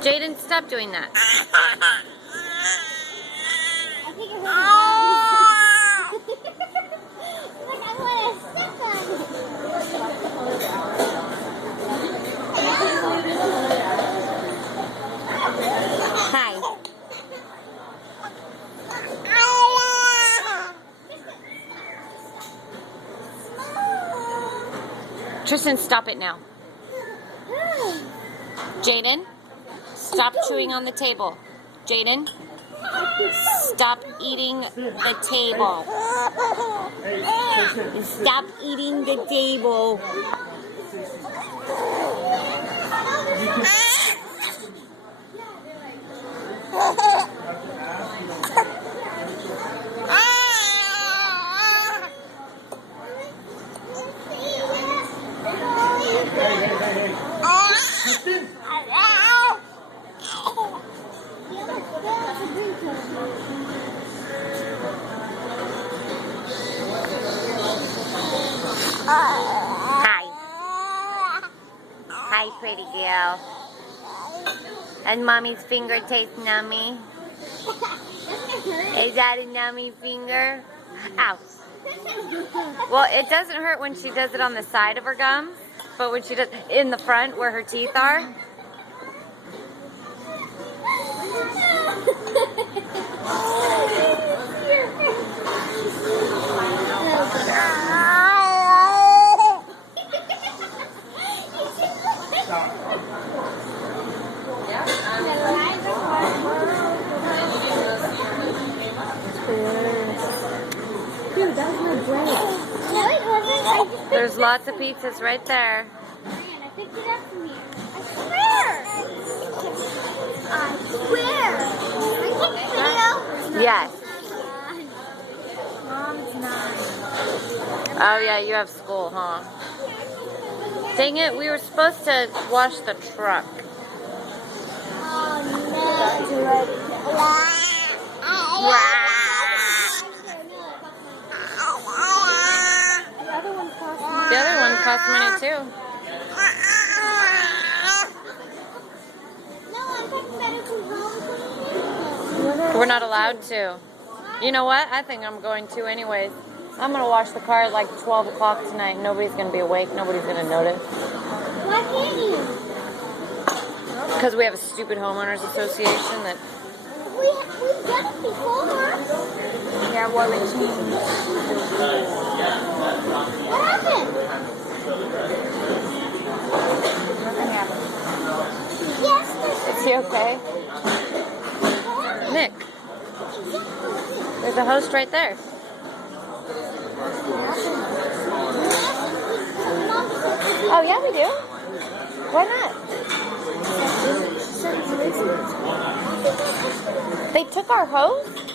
Jaden, stop doing that. I think you're like, I want to step on Hi. Tristan, stop it now. Jaden, stop chewing on the table. Jaden, stop eating the table. Stop eating the table. Hi. Hi, pretty girl. And mommy's finger tastes nummy. Is that a nummy finger? Ow. Well, it doesn't hurt when she does it on the side of her gums, but when she does in the front where her teeth are. Dude, that was my brain. No, it wasn't. There's lots of pizzas right there. I picked it up from here. I swear. I swear. Yes. Mom's not. Oh yeah, you have school, huh? Dang it, we were supposed to wash the truck. Oh no. The other one cost money too. We're not allowed to. You know what? I think I'm going to anyways. I'm going to wash the car at like 12 o'clock tonight. Nobody's going to be awake. Nobody's going to notice. Why can't you? Because we have a stupid homeowners association that... We've done it before. Yeah, well, it changed. What happened? Nothing happened. Yes. Is he okay? Nick, there's a host right there. Oh, yeah, we do. Why not? They took our host?